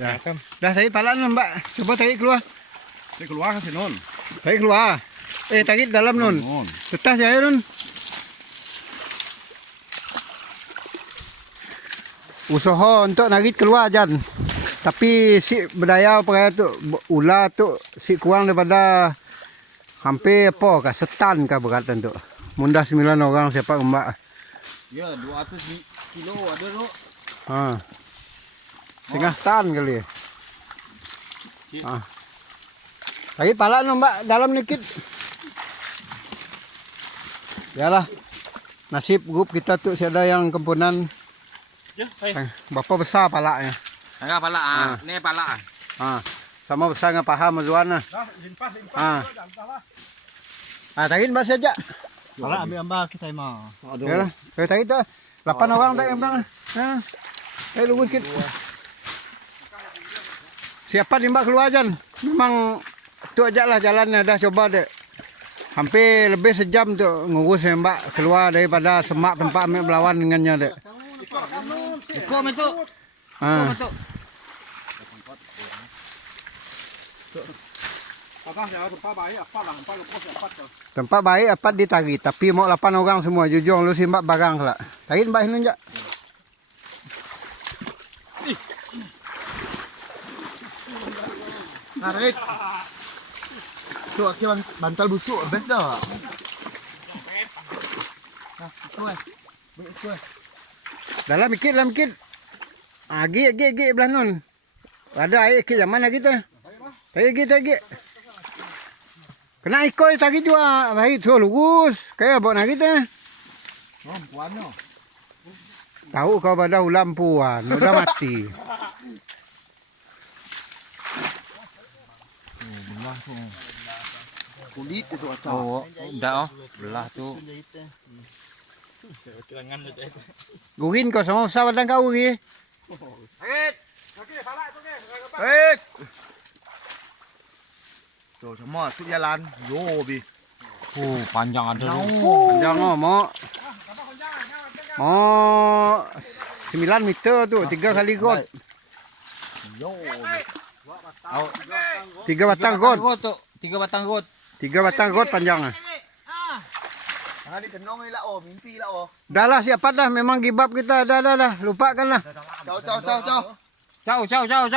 Ya. Dah tarik pala nun, Mbak. Coba tarik keluar. Tarik keluar kan si Nun. Tarik keluar. Tarik dalam nun. Tetas ya nun. Usaha untuk narik keluar Jan. Tapi si berdaya pakai tu ular tu si kurang daripada hampir apa kah setan kah berat tu. Mundah 9 orang siapa Mbak. Ya 200 kilo ada tu. Ha. Setengah tan kali. Ha. Tarik pala nu Mbak dalam dikit. Yalah. Nasib grup kita tu ada yang kempunan. Ya, Berapa besar palanya? Enggak pala ni pala. Sama besar dengan paha Mazuan lah. Tarik Mbak saja. Pala ambil ambak kita mah. Yalah, tarik tu. 8 orang tak yang lurus sikit. Siapa ni Mbak keluar Jan? Memang tu aja lah jalannya dah coba dek. Hampir lebih sejam tu ngurus Mbak keluar daripada semak tempat ambil melawan dengannya dek. Ikut itu. Tempat baik apa ditarik tapi mau 8 orang semua jujur lu simbak barang lah. Tarik Mbak ini jak. Narik. Tu akibat bantal busuk best dah. Nah, tu. Dalam mikir. Agi belah nun. Ada air ke zaman lagi tu. Tagi. Kena ikut tagi juga. Baik tu lurus. Kayak bawa nak kita. Puannya. Tahu kau pada ulam puan. Udah mati. Belah tu. Kulit tu acak. Oh, dah belah tu. Gurin kau sama besar badan kau lagi. Baik. Tu semua tu jalan. Yo bi. Oh, panjang ada tu. Panjang mau 9 meter tu 3 kali got. Yo. 3 batang got. 3 batang got. 3 batang got panjang. Jangan dikenong lah oh, mimpi lah oh. Dah lah siapa dah memang gibap kita dah lupakanlah. Ciao. Ciao.